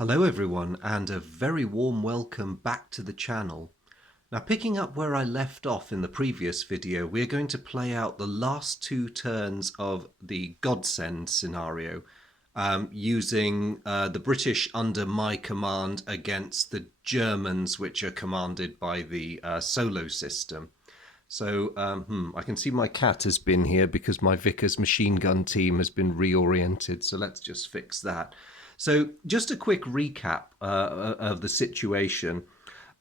Hello everyone, and a very warm welcome back to the channel. Now, picking up where I left off in the previous video, we're going to play out the last two turns of the Godsend scenario using the British under my command against the Germans, which are commanded by the Solo system. So I can see my cat has been here because my Vickers machine gun team has been reoriented. So let's just fix that. So just a quick recap of the situation.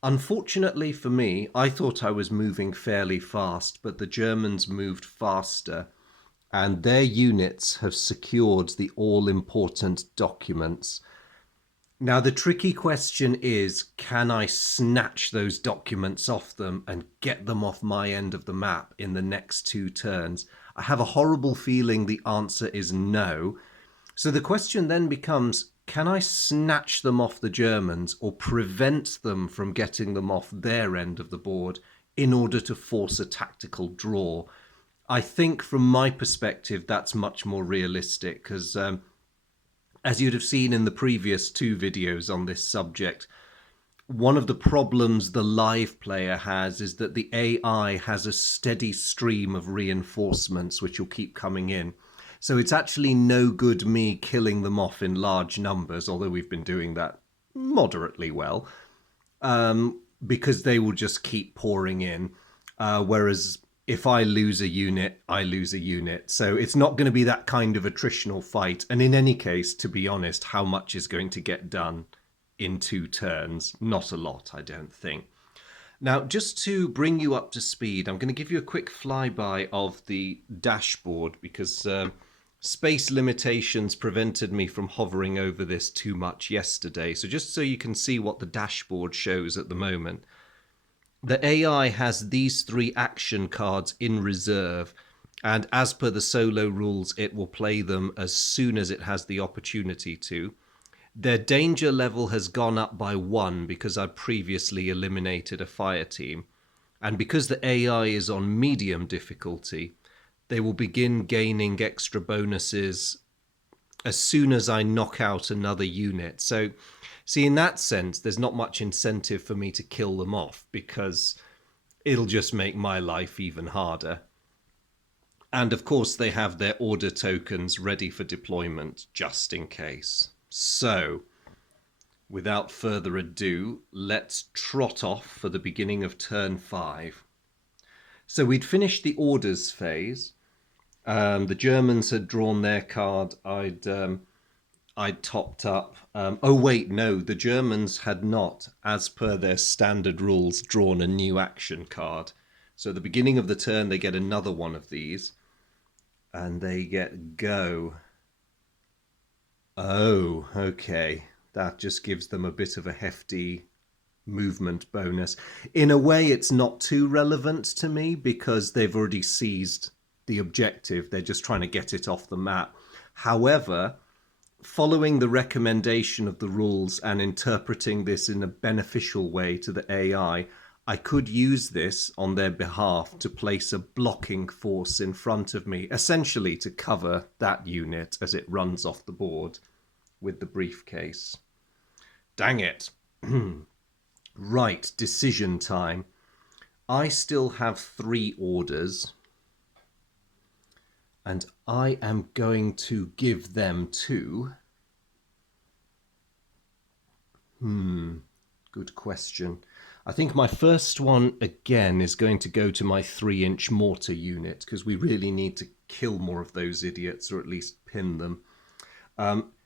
Unfortunately for me, I thought I was moving fairly fast, but the Germans moved faster, and their units have secured the all-important documents. Now, the tricky question is, can I snatch those documents off them and get them off my end of the map in the next two turns? I have a horrible feeling the answer is no. So the question then becomes, can I snatch them off the Germans or prevent them from getting them off their end of the board in order to force a tactical draw? I think from my perspective, that's much more realistic because as you'd have seen in the previous two videos on this subject, one of the problems the live player has is that the AI has a steady stream of reinforcements which will keep coming in. So it's actually no good me killing them off in large numbers, although we've been doing that moderately well, because they will just keep pouring in. Whereas if I lose a unit, I lose a unit. So it's not going to be that kind of attritional fight. And in any case, to be honest, how much is going to get done in two turns? Not a lot, I don't think. Now, just to bring you up to speed, I'm going to give you a quick flyby of the dashboard because space limitations prevented me from hovering over this too much yesterday. So just so you can see what the dashboard shows at the moment. The AI has these three action cards in reserve, and as per the Solo rules, it will play them as soon as it has the opportunity to. Their danger level has gone up by 1 because I previously eliminated a fire team. And because the AI is on medium difficulty, they will begin gaining extra bonuses as soon as I knock out another unit. So, see, in that sense, there's not much incentive for me to kill them off because it'll just make my life even harder. And of course, they have their order tokens ready for deployment just in case. So, without further ado, let's trot off for the beginning of turn 5. So we'd finished the orders phase. The Germans had drawn their card. I'd topped up. Oh wait, no, the Germans had not, as per their standard rules, drawn a new action card. So at the beginning of the turn, they get another one of these, and they get go. Oh, okay. That just gives them a bit of a hefty movement bonus. In a way, it's not too relevant to me because they've already seized the objective. They're just trying to get it off the map. However, following the recommendation of the rules and interpreting this in a beneficial way to the AI, I could use this on their behalf to place a blocking force in front of me, essentially to cover that unit as it runs off the board with the briefcase. Dang it. Right, decision time. I still have 3 orders, and I am going to give them to... Good question. I think my first one, again, is going to go to my 3-inch mortar unit, because we really need to kill more of those idiots, or at least pin them.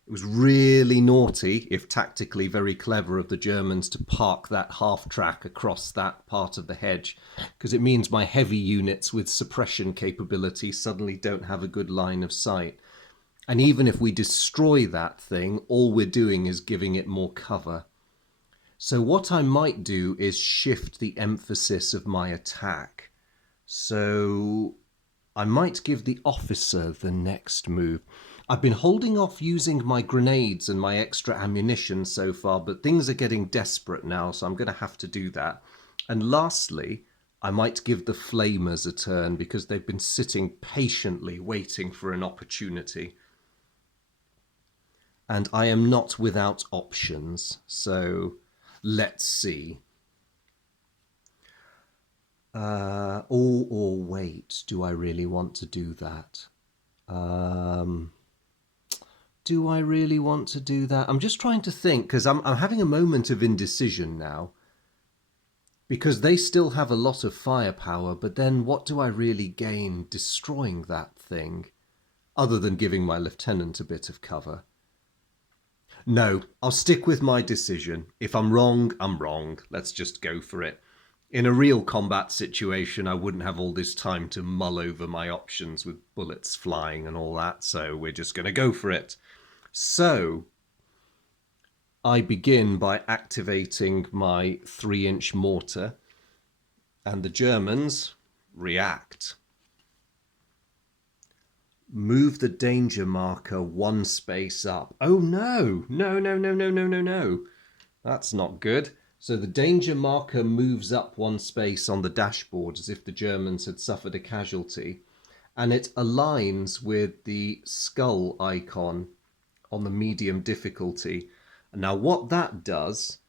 It was really naughty, if tactically very clever, of the Germans to park that half-track across that part of the hedge, because it means my heavy units with suppression capability suddenly don't have a good line of sight. And even if we destroy that thing, all we're doing is giving it more cover. So what I might do is shift the emphasis of my attack. So I might give the officer the next move. I've been holding off using my grenades and my extra ammunition so far, but things are getting desperate now, so I'm going to have to do that. And lastly, I might give the flamers a turn because they've been sitting patiently waiting for an opportunity. and I am not without options. So let's see. Or wait, do I really want to do that? Do I really want to do that? I'm just trying to think, because I'm having a moment of indecision now. Because they still have a lot of firepower, but then what do I really gain destroying that thing? Other than giving my lieutenant a bit of cover. No, I'll stick with my decision. If I'm wrong, I'm wrong. Let's just go for it. In a real combat situation, I wouldn't have all this time to mull over my options with bullets flying and all that, so we're just going to go for it. So, I begin by activating my 3-inch mortar, and the Germans react. Move the danger marker 1 space up. Oh no! No. That's not good. So the danger marker moves up 1 space on the dashboard as if the Germans had suffered a casualty. And it aligns with the skull icon on the medium difficulty. Now what that does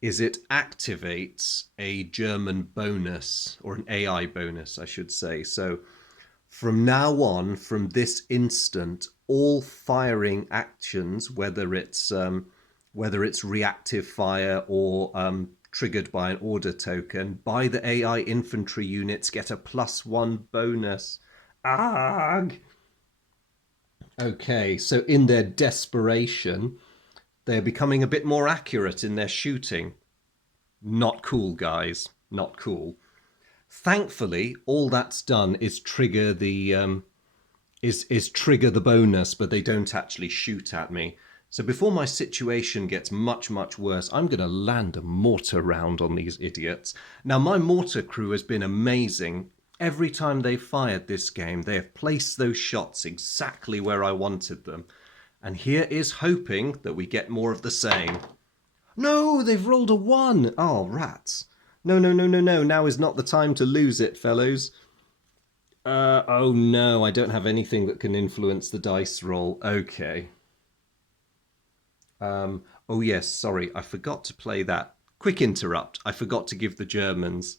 is it activates a German bonus, or an AI bonus, I should say. So from now on, from this instant, all firing actions, whether it's reactive fire or triggered by an order token, by the AI infantry units get a +1 bonus. Ag! Okay, so in their desperation, they're becoming a bit more accurate in their shooting. Not cool, guys. Not cool. Thankfully, all that's done is trigger the trigger the bonus, but they don't actually shoot at me. So before my situation gets much worse, I'm going to land a mortar round on these idiots. Now, my mortar crew has been amazing. Every time they've fired this game, they have placed those shots exactly where I wanted them. And here is hoping that we get more of the same. No, they've rolled a 1. Oh, rats. No. Now is not the time to lose it, fellows. Oh no, I don't have anything that can influence the dice roll. Okay. Oh yes, sorry, I forgot to play that. Quick interrupt. I forgot to give the Germans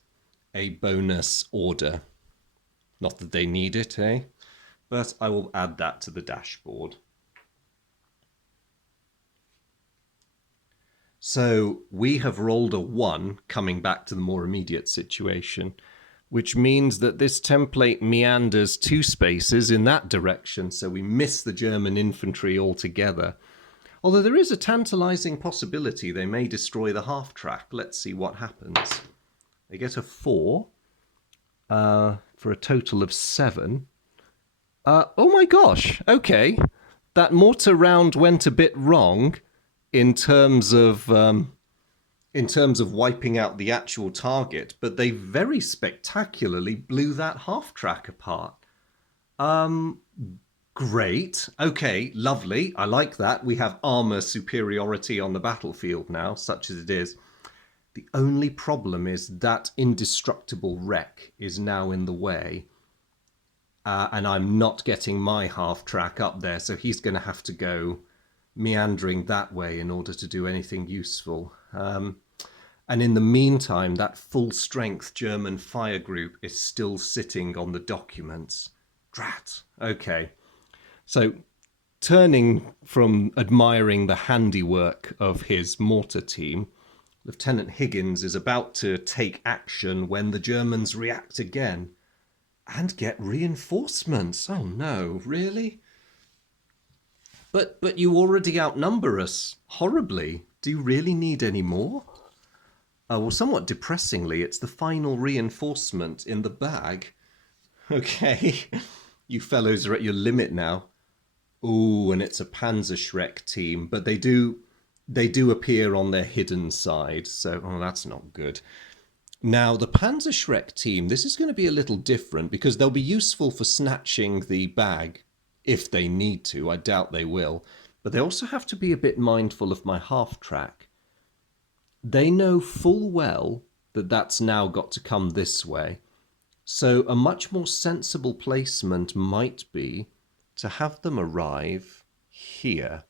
a bonus order. Not that they need it, eh? But I will add that to the dashboard. So we have rolled a 1, coming back to the more immediate situation, which means that this template meanders 2 spaces in that direction, so we miss the German infantry altogether. Although there is a tantalizing possibility they may destroy the half-track. Let's see what happens. They get a 4 for a total of 7. Oh my gosh, okay. That mortar round went a bit wrong in terms of wiping out the actual target, but they very spectacularly blew that half-track apart. Great. Okay, lovely. I like that. We have armor superiority on the battlefield now, such as it is. The only problem is that indestructible wreck is now in the way. And I'm not getting my half-track up there, so he's going to have to go meandering that way in order to do anything useful. And in the meantime, that full-strength German fire group is still sitting on the documents. Drat. Okay. So, turning from admiring the handiwork of his mortar team, Lieutenant Higgins is about to take action when the Germans react again and get reinforcements. Oh no, really? But you already outnumber us horribly. Do you really need any more? Well, somewhat depressingly, it's the final reinforcement in the bag. Okay, you fellows are at your limit now. Ooh, and it's a Panzerschreck team, but they do appear on their hidden side, so that's not good. Now, the Panzerschreck team, this is going to be a little different because they'll be useful for snatching the bag if they need to. I doubt they will. But they also have to be a bit mindful of my half-track. They know full well that that's now got to come this way. So a much more sensible placement might be to have them arrive here.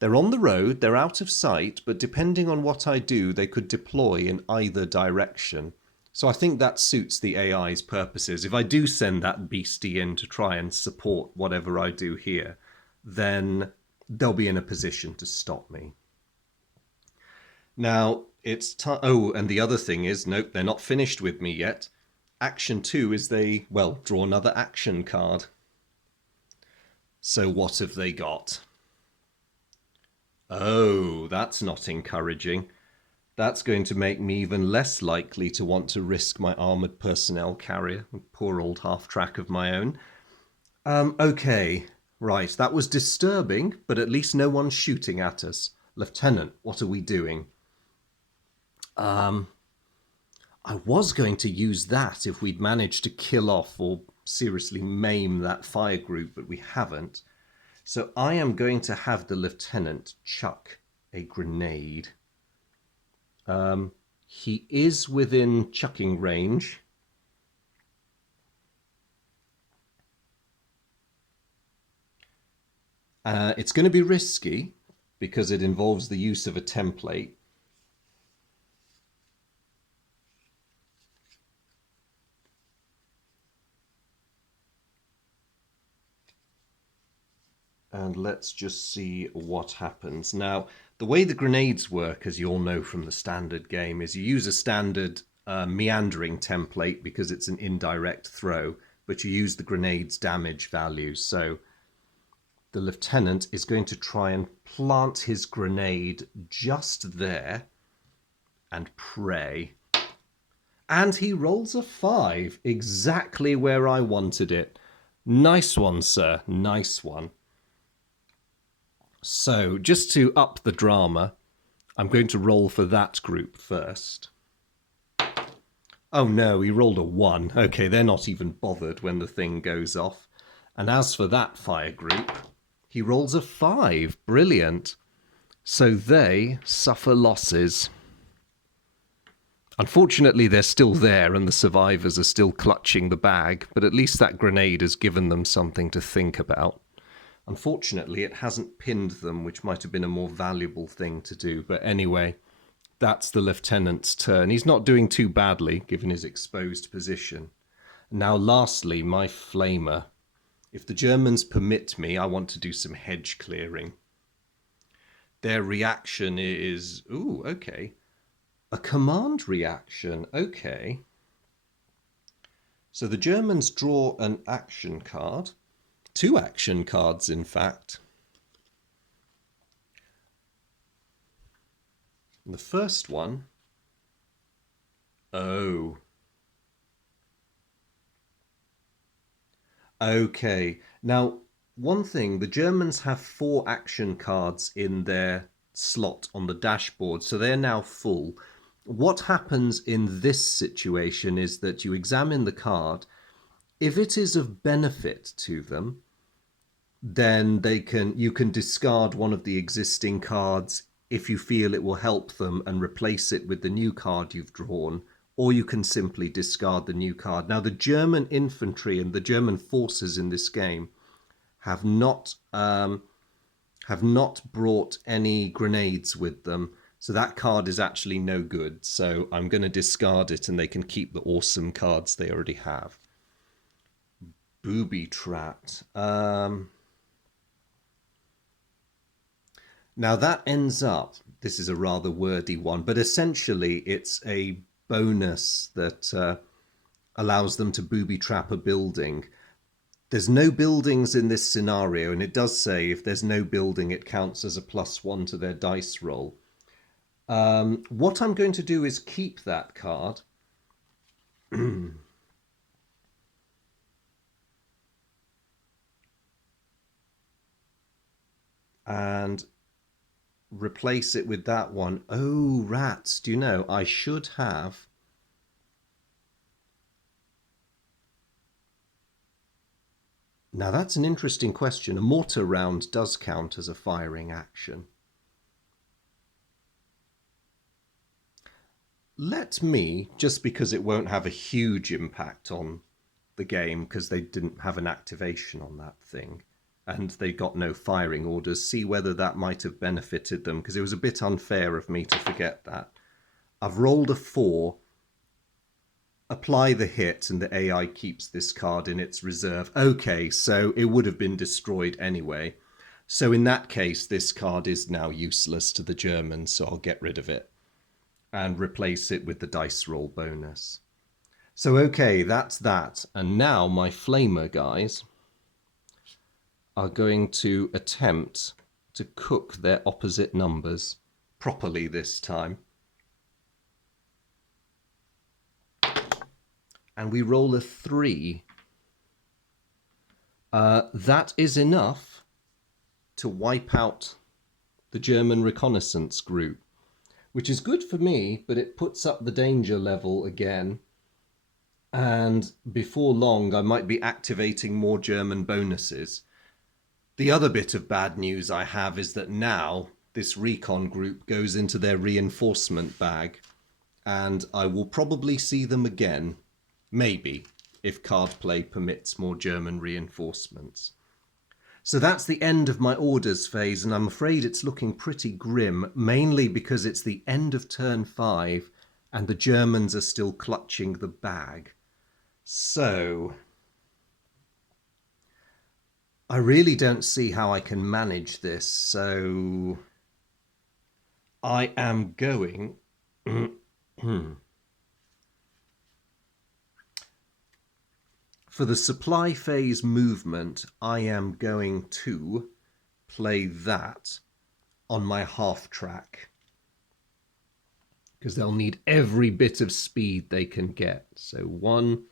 They're on the road, they're out of sight, but depending on what I do, they could deploy in either direction. So I think that suits the AI's purposes. If I do send that beastie in to try and support whatever I do here, then they'll be in a position to stop me. Now, it's time. Oh, and the other thing is, nope, they're not finished with me yet. Action 2 is they, well, draw another action card. So what have they got? Oh, that's not encouraging. That's going to make me even less likely to want to risk my armoured personnel carrier. Poor old half-track of my own. Okay, right, that was disturbing, but at least no one's shooting at us. Lieutenant, what are we doing? I was going to use that if we'd managed to kill off or seriously maim that fire group, but we haven't. So I am going to have the lieutenant chuck a grenade. He is within chucking range. It's going to be risky because it involves the use of a template. And let's just see what happens. Now, the way the grenades work, as you all know from the standard game, is you use a standard meandering template because it's an indirect throw, but you use the grenade's damage values. So the lieutenant is going to try and plant his grenade just there and pray. And he rolls a 5, exactly where I wanted it. Nice one, sir. Nice one. So, just to up the drama, I'm going to roll for that group first. Oh no, he rolled a 1. Okay, they're not even bothered when the thing goes off. And as for that fire group, he rolls a 5. Brilliant. So they suffer losses. Unfortunately, they're still there and the survivors are still clutching the bag, but at least that grenade has given them something to think about. Unfortunately, it hasn't pinned them, which might have been a more valuable thing to do. But anyway, that's the lieutenant's turn. He's not doing too badly, given his exposed position. Now, lastly, my flamer. If the Germans permit me, I want to do some hedge clearing. Their reaction is... Ooh, okay. A command reaction. Okay. So the Germans draw an action card. 2 action cards, in fact. And the first one... Oh. Okay. Now, one thing, the Germans have 4 action cards in their slot on the dashboard, so they're now full. What happens in this situation is that you examine the card. If it is of benefit to them, then you can discard one of the existing cards if you feel it will help them and replace it with the new card you've drawn, or you can simply discard the new card. Now, the German infantry and the German forces in this game have not brought any grenades with them, so that card is actually no good. So I'm going to discard it and they can keep the awesome cards they already have. Booby-trapped. Now that ends up, this is a rather wordy one, but essentially it's a bonus that allows them to booby-trap a building. There's no buildings in this scenario, and it does say if there's no building, it counts as a +1 to their dice roll. What I'm going to do is keep that card. And replace it with that one. Oh, rats. Do you know, I should have... Now, that's an interesting question. A mortar round does count as a firing action. Let me, just because it won't have a huge impact on the game, because they didn't have an activation on that thing, and they got no firing orders. See whether that might have benefited them, because it was a bit unfair of me to forget that. I've rolled a 4. Apply the hit, and the AI keeps this card in its reserve. Okay, so it would have been destroyed anyway. So in that case, this card is now useless to the Germans, so I'll get rid of it and replace it with the dice roll bonus. So okay, that's that. And now my flamer guys are going to attempt to cook their opposite numbers properly this time. And we roll a 3. That is enough to wipe out the German reconnaissance group, which is good for me, but it puts up the danger level again. And before long, I might be activating more German bonuses. The other bit of bad news I have is that now this recon group goes into their reinforcement bag, and I will probably see them again, maybe, if card play permits more German reinforcements. So that's the end of my orders phase, and I'm afraid it's looking pretty grim, mainly because it's the end of turn 5 and the Germans are still clutching the bag. So I really don't see how I can manage this, so I am going for the supply phase movement. I am going to play that on my half track, because they'll need every bit of speed they can get. So 1,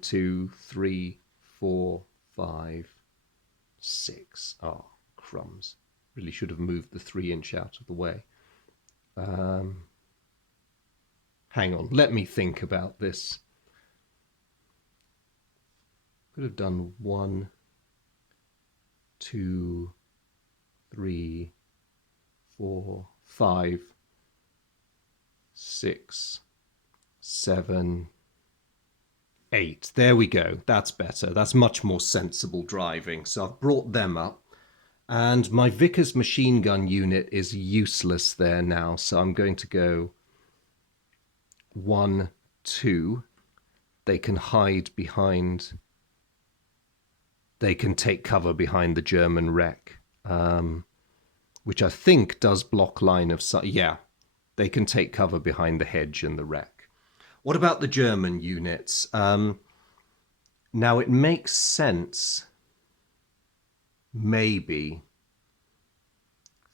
2, 3, 4, 5, 6. Oh, crumbs. Really should have moved the 3-inch out of the way. Hang on, let me think about this. Could have done 1, 2, 3, 4, 5, 6, 7, 8. There we go. That's better. That's much more sensible driving. So I've brought them up. And my Vickers machine gun unit is useless there now. So I'm going to go 1, 2. They can hide behind... They can take cover behind the German wreck, which I think does block line of sight. Yeah, they can take cover behind the hedge and the wreck. What about the German units? Now, it makes sense, maybe,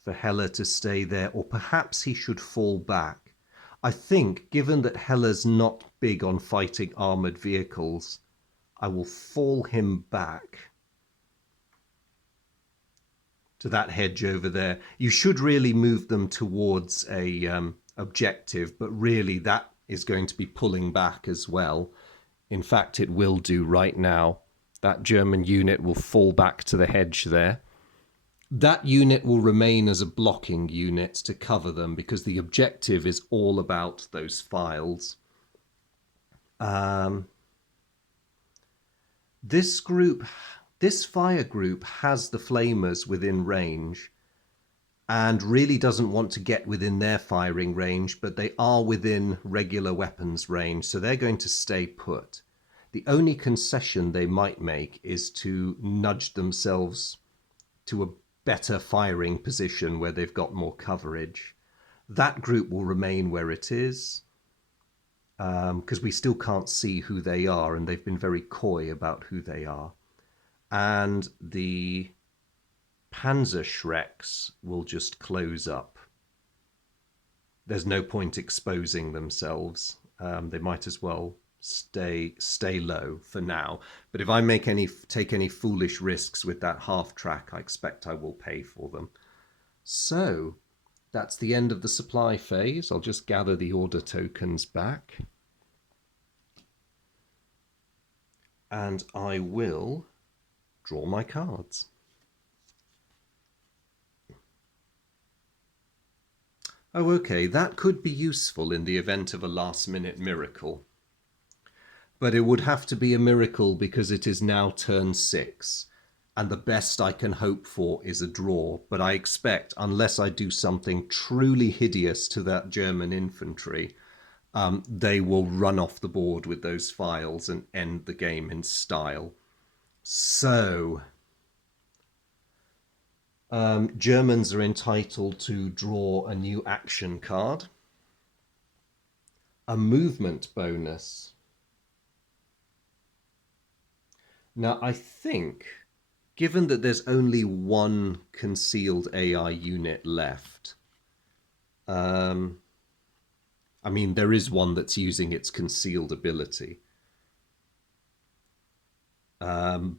for Heller to stay there, or perhaps he should fall back. I think, given that Heller's not big on fighting armoured vehicles, I will fall him back to that hedge over there. You should really move them towards a objective, but really that is going to be pulling back as well. In fact, it will do right now. That German unit will fall back to the hedge there. That unit will remain as a blocking unit to cover them, because the objective is all about those files. This fire group has the flamers within range and really doesn't want to get within their firing range, but they are within regular weapons range, so they're going to stay put. The only concession they might make is to nudge themselves to a better firing position where they've got more coverage. That group will remain where it is, because we still can't see who they are, and they've been very coy about who they are. And the Panzerschrecks will just close up. There's no point exposing themselves. They might as well stay low for now. But if I take any foolish risks with that half track, I expect I will pay for them. So that's the end of the supply phase. I'll just gather the order tokens back. And I will draw my cards. Oh, okay, that could be useful in the event of a last-minute miracle. But it would have to be a miracle because it is now turn 6. And the best I can hope for is a draw. But I expect, unless I do something truly hideous to that German infantry, they will run off the board with those files and end the game in style. So, Germans are entitled to draw a new action card, a movement bonus. Now, I think, given that there's only one concealed AI unit left, I mean, there is one that's using its concealed ability. But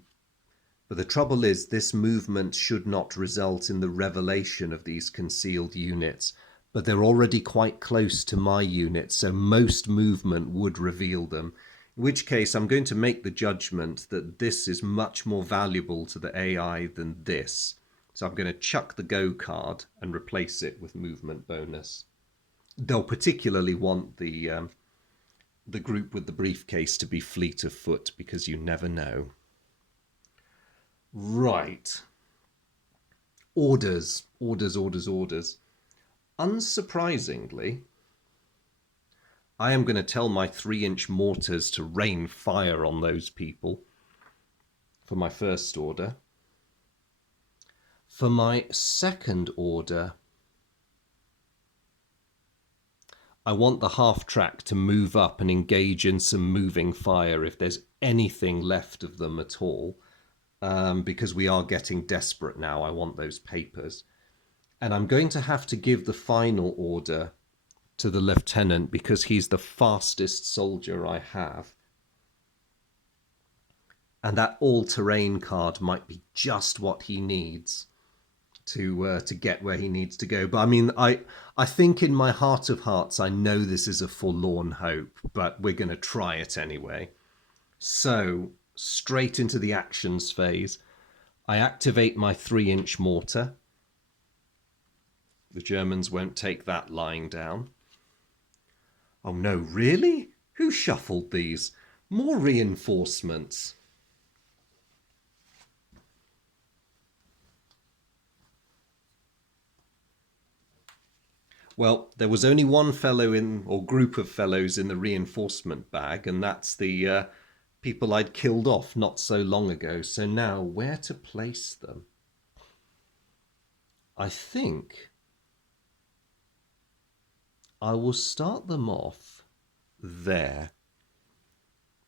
the trouble is, this movement should not result in the revelation of these concealed units, but they're already quite close to my unit, so most movement would reveal them. In which case, I'm going to make the judgment that this is much more valuable to the AI than this. So I'm going to chuck the Go card and replace it with movement bonus. They'll particularly want the group with the briefcase to be fleet of foot, because you never know. Right. Orders. Unsurprisingly, I am going to tell my 3-inch mortars to rain fire on those people for my first order. For my second order, I want the half-track to move up and engage in some moving fire if there's anything left of them at all. Because we are getting desperate now. I want those papers. And I'm going to have to give the final order to the lieutenant because he's the fastest soldier I have. And that all-terrain card might be just what he needs to get where he needs to go. But I mean, I think in my heart of hearts, I know this is a forlorn hope, but we're going to try it anyway. So, straight into the actions phase. I activate my 3-inch mortar. The Germans won't take that lying down. Oh no, really? Who shuffled these? More reinforcements. Well, there was only one fellow or group of fellows in the reinforcement bag, and that's the people I'd killed off not so long ago. So now, where to place them? I think I will start them off there,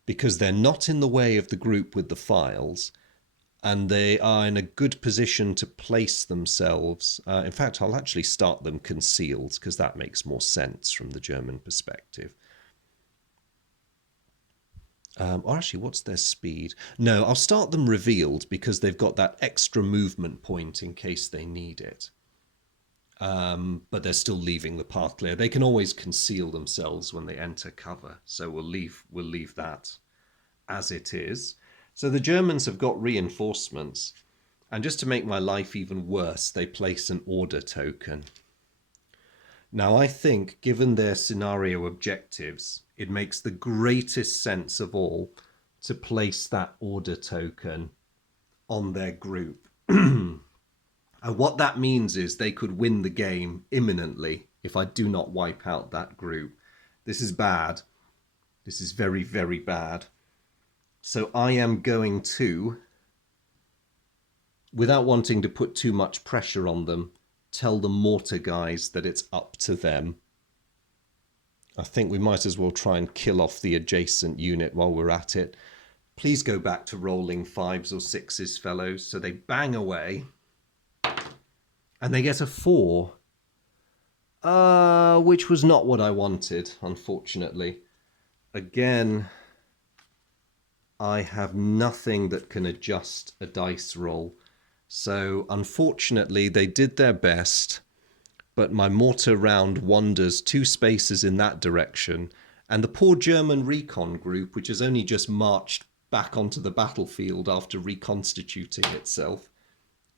because they're not in the way of the group with the files, and they are in a good position to place themselves. In fact, I'll actually start them concealed, because that makes more sense from the German perspective. Or actually, what's their speed? No, I'll start them revealed because they've got that extra movement point in case they need it. But they're still leaving the path clear. They can always conceal themselves when they enter cover. So we'll leave that as it is. So the Germans have got reinforcements. And just to make my life even worse, they place an order token. Now, I think, given their scenario objectives, it makes the greatest sense of all to place that order token on their group. And what that means is they could win the game imminently if I do not wipe out that group. This is bad. This is very, very bad. So I am going to, without wanting to put too much pressure on them, tell the mortar guys that it's up to them. I think we might as well try and kill off the adjacent unit while we're at it. Please go back to rolling 5s or 6s, fellows. So they bang away. And they get a 4. Which was not what I wanted, unfortunately. Again, I have nothing that can adjust a dice roll. So, unfortunately, they did their best, but my mortar round wanders 2 spaces in that direction, and the poor German recon group, which has only just marched back onto the battlefield after reconstituting itself,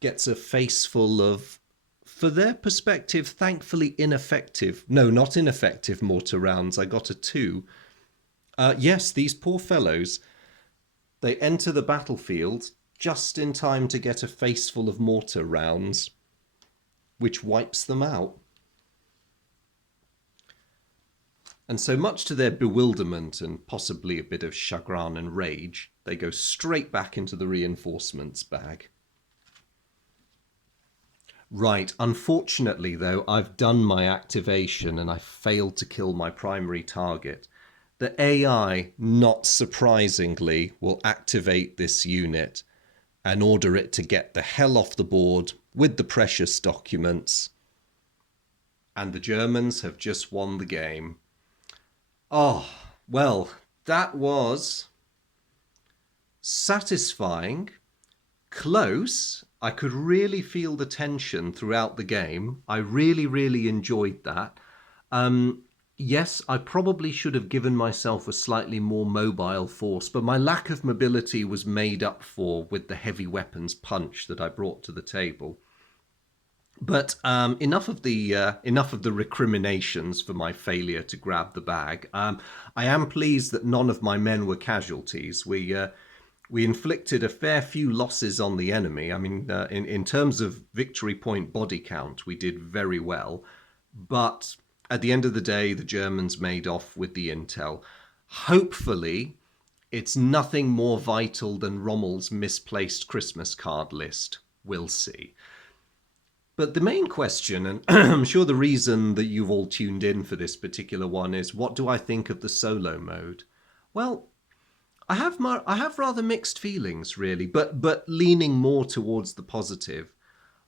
gets a face full of, for their perspective, thankfully ineffective, no, not ineffective mortar rounds. I got a 2. Yes, these poor fellows, they enter the battlefield just in time to get a face full of mortar rounds, which wipes them out. And so, much to their bewilderment and possibly a bit of chagrin and rage, they go straight back into the reinforcements bag. Right, unfortunately though, I've done my activation and I failed to kill my primary target. The AI, not surprisingly, will activate this unit and order it to get the hell off the board with the precious documents. And the Germans have just won the game. Oh, well, that was satisfying, close. I could really feel the tension throughout the game. I really, really enjoyed that. Yes, I probably should have given myself a slightly more mobile force, but my lack of mobility was made up for with the heavy weapons punch that I brought to the table. But enough of the recriminations for my failure to grab the bag. I am pleased that none of my men were casualties. We inflicted a fair few losses on the enemy. I mean, in terms of victory point body count, we did very well. But at the end of the day, the Germans made off with the intel. Hopefully, it's nothing more vital than Rommel's misplaced Christmas card list. We'll see. But the main question, and I'm sure the reason that you've all tuned in for this particular one, is what do I think of the solo mode? Well, I have rather mixed feelings, really, but leaning more towards the positive.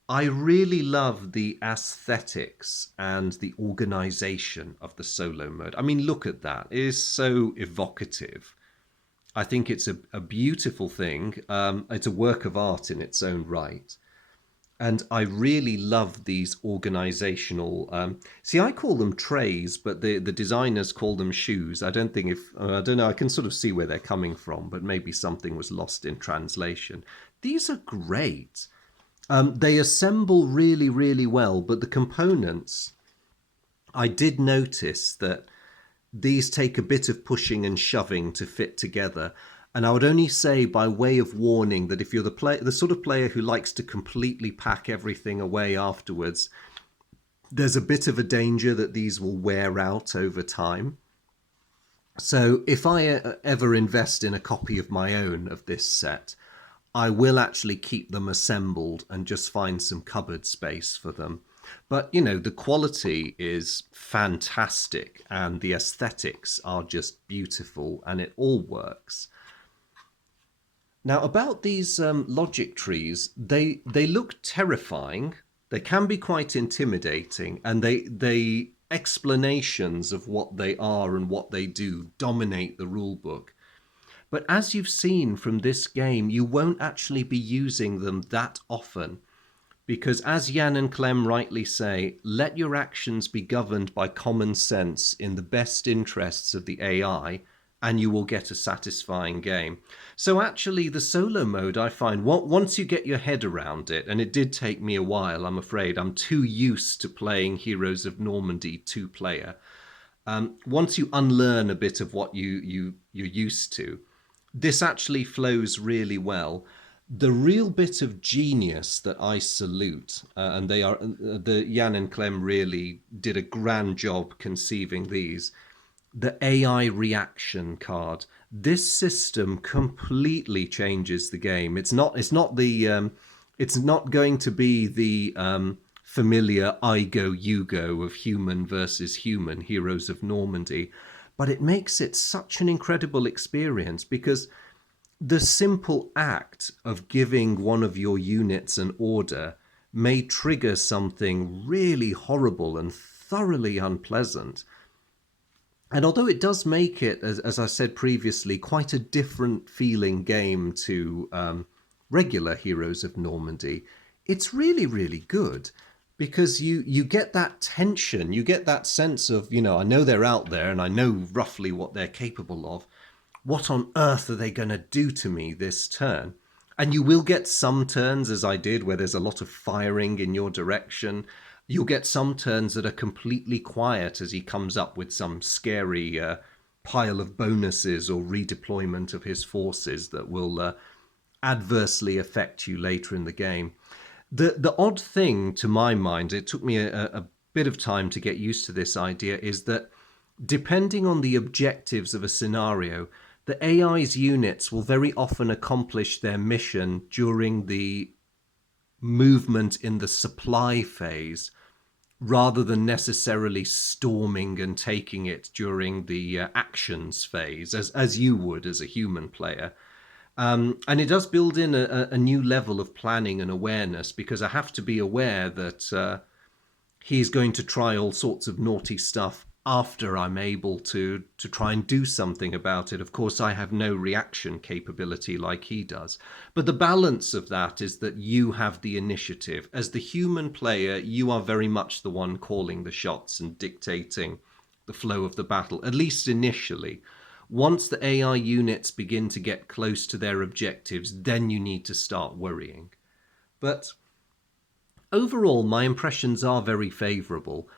I really love the aesthetics and the organization of the solo mode. I mean, look at that. It is so evocative. I think it's a beautiful thing. It's a work of art in its own right. And I really love these organizational. See, I call them trays, but the designers call them shoes. I don't think I don't know. I can sort of see where they're coming from, but maybe something was lost in translation. These are great. They assemble really, really well, but the components, I did notice that these take a bit of pushing and shoving to fit together. And I would only say by way of warning that if you're the sort of player who likes to completely pack everything away afterwards, there's a bit of a danger that these will wear out over time. So if I ever invest in a copy of my own of this set, I will actually keep them assembled and just find some cupboard space for them. But, you know, the quality is fantastic and the aesthetics are just beautiful and it all works. Now, about these logic trees, they look terrifying. They can be quite intimidating, and they explanations of what they are and what they do dominate the rulebook. But as you've seen from this game, you won't actually be using them that often. Because as Jan and Clem rightly say, let your actions be governed by common sense in the best interests of the AI, and you will get a satisfying game. So actually, the solo mode, I find, once you get your head around it, and it did take me a while, I'm afraid. I'm too used to playing Heroes of Normandy two-player. Once you unlearn a bit of what you're used to, this actually flows really well. The real bit of genius that I salute, and the Jan and Clem really did a grand job conceiving these, the AI reaction card. This system completely changes the game. It's not going to be the familiar I go you go of human versus human Heroes of Normandy, but it makes it such an incredible experience because the simple act of giving one of your units an order may trigger something really horrible and thoroughly unpleasant. And although it does make it, as I said previously, quite a different feeling game to regular Heroes of Normandy, it's really, really good because you get that tension, you get that sense of, you know, I know they're out there and I know roughly what they're capable of. What on earth are they going to do to me this turn? And you will get some turns, as I did, where there's a lot of firing in your direction. You'll get some turns that are completely quiet as he comes up with some scary pile of bonuses or redeployment of his forces that will adversely affect you later in the game. The odd thing to my mind, it took me a bit of time to get used to this idea, is that depending on the objectives of a scenario, the AI's units will very often accomplish their mission during the movement in the supply phase rather than necessarily storming and taking it during the actions phase, as you would as a human player. And it does build in a new level of planning and awareness, because I have to be aware that he's going to try all sorts of naughty stuff after I'm able to try and do something about it. Of course, I have no reaction capability like he does. But the balance of that is that you have the initiative. As the human player, you are very much the one calling the shots and dictating the flow of the battle, at least initially. Once the AI units begin to get close to their objectives, then you need to start worrying. But overall, my impressions are very favourable.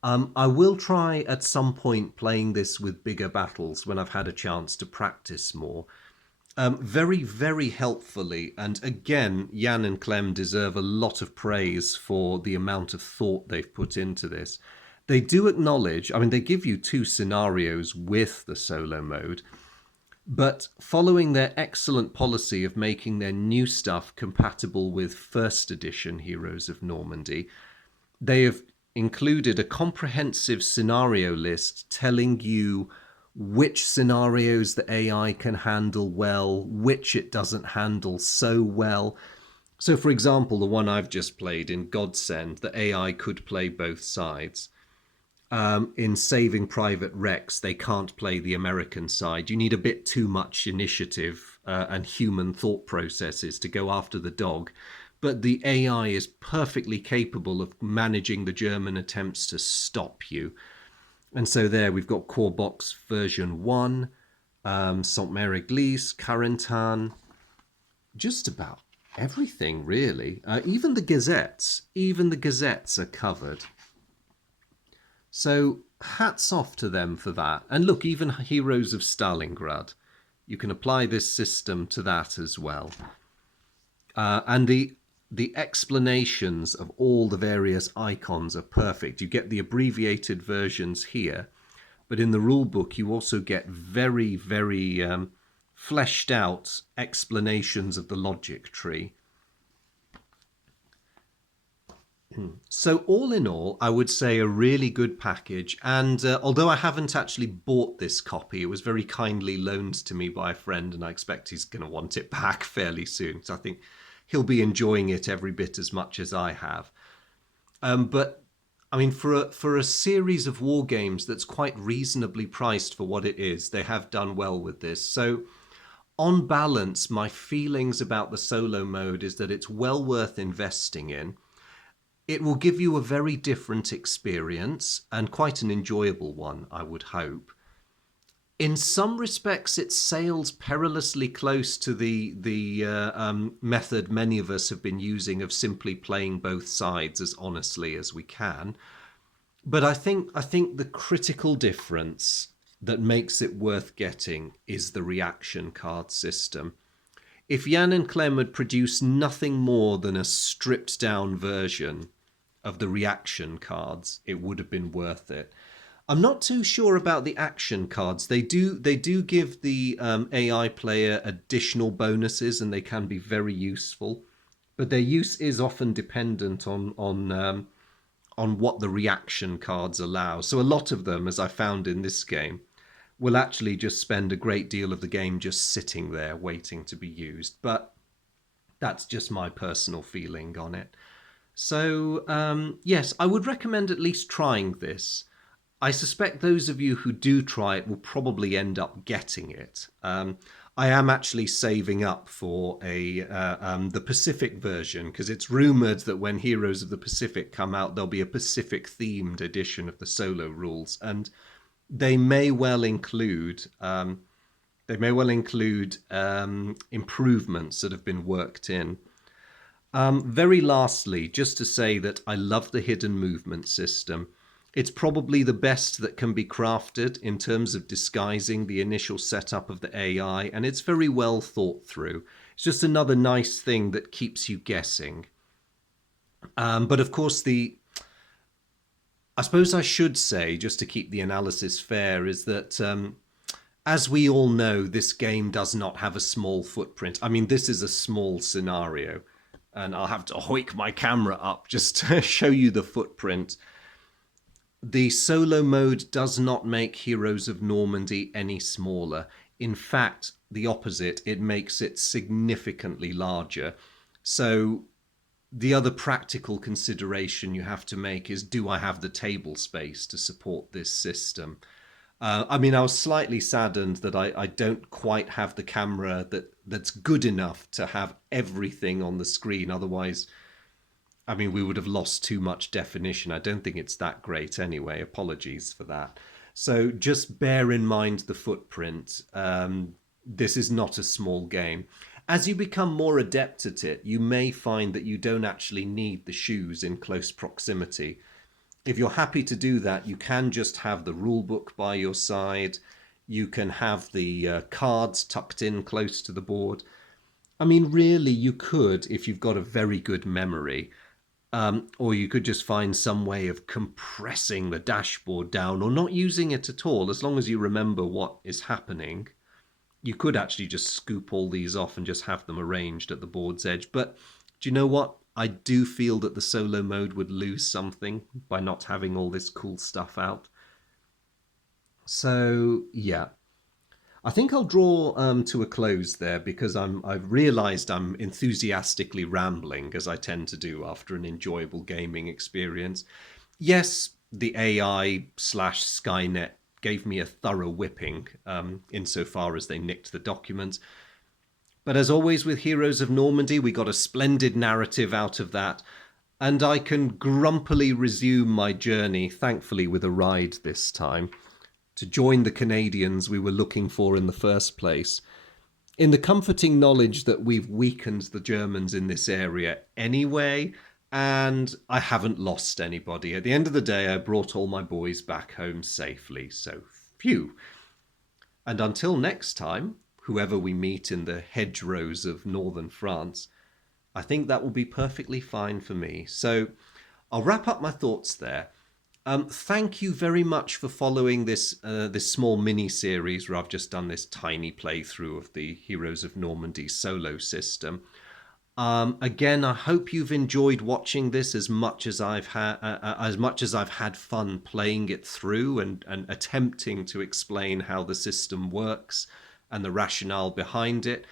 I will try at some point playing this with bigger battles when I've had a chance to practice more. Very, very helpfully, and again, Jan and Clem deserve a lot of praise for the amount of thought they've put into this. They do acknowledge, I mean, they give you 2 scenarios with the solo mode, but following their excellent policy of making their new stuff compatible with first edition Heroes of Normandy, they have included a comprehensive scenario list telling you which scenarios the AI can handle well, which it doesn't handle so well. So, for example, the one I've just played in Godsend, the AI could play both sides. In Saving Private Rex, they can't play the American side. You need a bit too much initiative and human thought processes to go after the dog. But the AI is perfectly capable of managing the German attempts to stop you. And so there we've got Core Box version 1, Saint-Mère-Église, Carentan, just about everything really. Even the gazettes are covered. So hats off to them for that. And look, even Heroes of Stalingrad, you can apply this system to that as well. And the explanations of all the various icons are perfect. You get the abbreviated versions here, but in the rule book you also get very, very fleshed out explanations of the logic tree. So all in all, I would say a really good package. And although I haven't actually bought this copy, it was very kindly loaned to me by a friend, and I expect he's going to want it back fairly soon. So I think he'll be enjoying it every bit as much as I have. But I mean, for a series of war games that's quite reasonably priced for what it is, they have done well with this. So on balance, my feelings about the solo mode is that it's well worth investing in. It will give you a very different experience, and quite an enjoyable one, I would hope. In some respects, it sails perilously close to the method many of us have been using of simply playing both sides as honestly as we can. But I think the critical difference that makes it worth getting is the reaction card system. If Jan and Clem had produced nothing more than a stripped down version of the reaction cards, it would have been worth it. I'm not too sure about the action cards. They do give the AI player additional bonuses, and they can be very useful. But their use is often dependent on what the reaction cards allow. So a lot of them, as I found in this game, will actually just spend a great deal of the game just sitting there waiting to be used. But that's just my personal feeling on it. So yes, I would recommend at least trying this. I suspect those of you who do try it will probably end up getting it. I am actually saving up for the Pacific version, because it's rumoured that when Heroes of the Pacific come out, there'll be a Pacific-themed edition of the solo rules, and they may well include improvements that have been worked in. Very lastly, just to say that I love the hidden movement system. It's probably the best that can be crafted in terms of disguising the initial setup of the AI, and it's very well thought through. It's just another nice thing that keeps you guessing. But of course, I suppose I should say, just to keep the analysis fair, is that as we all know, this game does not have a small footprint. I mean, this is a small scenario, and I'll have to hoik my camera up just to show you the footprint. The solo mode does not make Heroes of Normandy any smaller. In fact, the opposite, it makes it significantly larger. So the other practical consideration you have to make is, do I have the table space to support this system? I mean, I was slightly saddened that I don't quite have the camera that's good enough to have everything on the screen. Otherwise, I mean, we would have lost too much definition. I don't think it's that great anyway. Apologies for that. So just bear in mind the footprint. This is not a small game. As you become more adept at it, you may find that you don't actually need the shoes in close proximity. If you're happy to do that, you can just have the rulebook by your side. You can have the cards tucked in close to the board. I mean, really, you could, if you've got a very good memory, or you could just find some way of compressing the dashboard down or not using it at all, as long as you remember what is happening. You could actually just scoop all these off and just have them arranged at the board's edge. But do you know what? I do feel that the solo mode would lose something by not having all this cool stuff out. So, yeah. I think I'll draw to a close there because I've realised I'm enthusiastically rambling, as I tend to do after an enjoyable gaming experience. Yes, the AI slash Skynet gave me a thorough whipping insofar as they nicked the documents. But as always with Heroes of Normandy, we got a splendid narrative out of that, and I can grumpily resume my journey, thankfully with a ride this time, to join the Canadians we were looking for in the first place, in the comforting knowledge that we've weakened the Germans in this area anyway, and I haven't lost anybody. At the end of the day, I brought all my boys back home safely, so phew. And until next time, whoever we meet in the hedgerows of northern France, I think that will be perfectly fine for me. So I'll wrap up my thoughts there. Thank you very much for following this small mini-series where I've just done this tiny playthrough of the Heroes of Normandy solo system. Again, I hope you've enjoyed watching this as much as I've had fun playing it through and attempting to explain how the system works and the rationale behind it.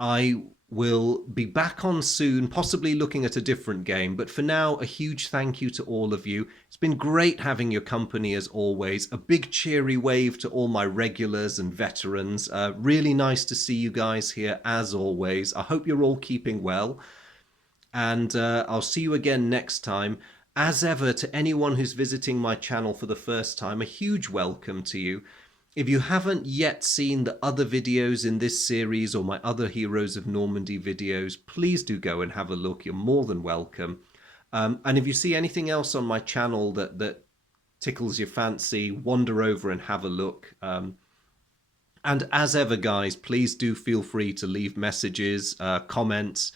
I will be back on soon, possibly looking at a different game. But for now, a huge thank you to all of you. It's been great having your company as always. A big cheery wave to all my regulars and veterans. Really nice to see you guys here as always. I hope you're all keeping well. And I'll see you again next time. As ever, to anyone who's visiting my channel for the first time, a huge welcome to you. If you haven't yet seen the other videos in this series or my other Heroes of Normandy videos, please do go and have a look. You're more than welcome. And if you see anything else on my channel that tickles your fancy, wander over and have a look. And as ever, guys, please do feel free to leave messages, comments.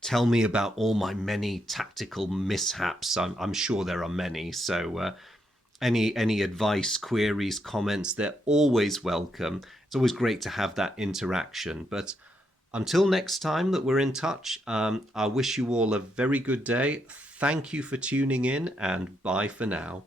Tell me about all my many tactical mishaps. I'm sure there are many. So any advice, queries, comments, they're always welcome. It's always great to have that interaction. But until next time that we're in touch, I wish you all a very good day. Thank you for tuning in, and bye for now.